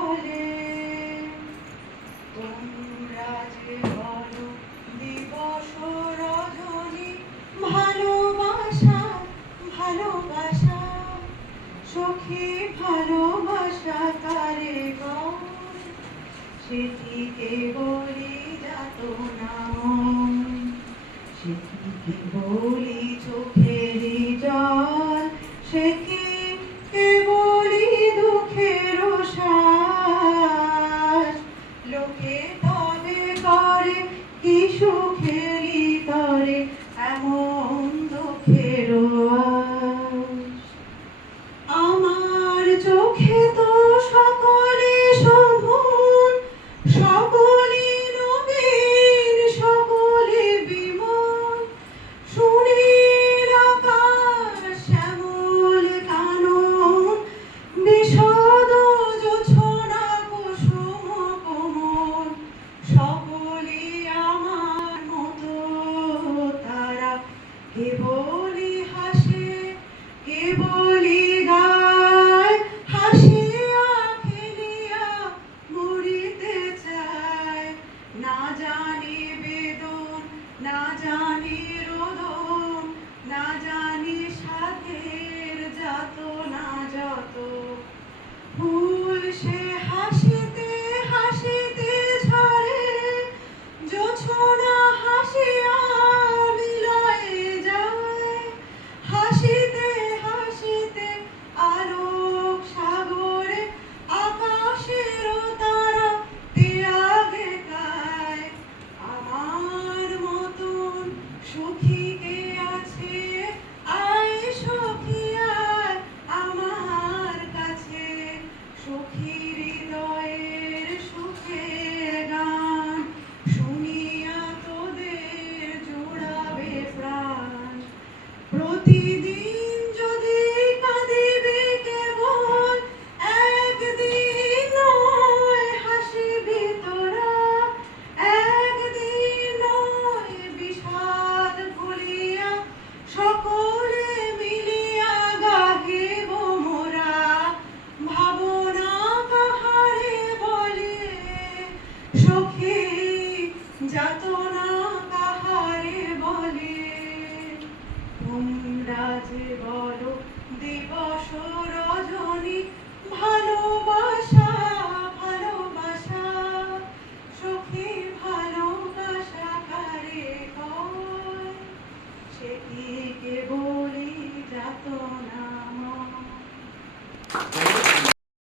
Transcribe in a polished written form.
বলে তোমরা যে বলো দিবস রজনী ভালোবাসা ভালোবাসা সখী ভালোবাসা কারে গো সেটি কেবলই যাতনা সেটি কেবলই চোখেরই জল সেটি কেবলই দুঃখের শ্বাস লোকে তবে করে কি সুখেরই তরে এমন দুঃখের আশ আমার চোখে তো সকলে শোভন সকলে নবীন সকলে বিমল সুনীল আকাশ শ্যামল কানন বিশদ জোছনা কুসুম কোমল সকলে আমার মতো তারা কেবলই হাসে কেবলই গায় হাসিয়া খেলিয়া মরিতে চায় না জানি বেদন না জানি রোদন না জানি সাধের যাতনা যত ফুল সে হাসিতে হাসিতে ঝরে জোছনা হাসিয়া বিলায়ে যায় হাসিতে হাসিতে আলোক সাগরে আকাশের তারা ত্যাগে গায় আমার মতন সখী কে আছে আয় সখী আয় আমার কাছে সখী হৃদয়ের সুখের গান শুনিয়া তোদের জোড়াবে প্রাণ প্রতিদিন যদি কাঁদিবে কেবল একদিন নয় হাসিবি তোরা একদিন নয় বিষাদ ভুলিয়া সকলে মিলিয়া গাহিব মোরা ভাবনা কাহারে বলে সখী যাতনা কাহারে বলে তোমরা যে বলো দিবস রজনী ভালোবাসা ভালোবাসা সখী ভালোবাসা কারে কয় সেটি কেবলই যাতনা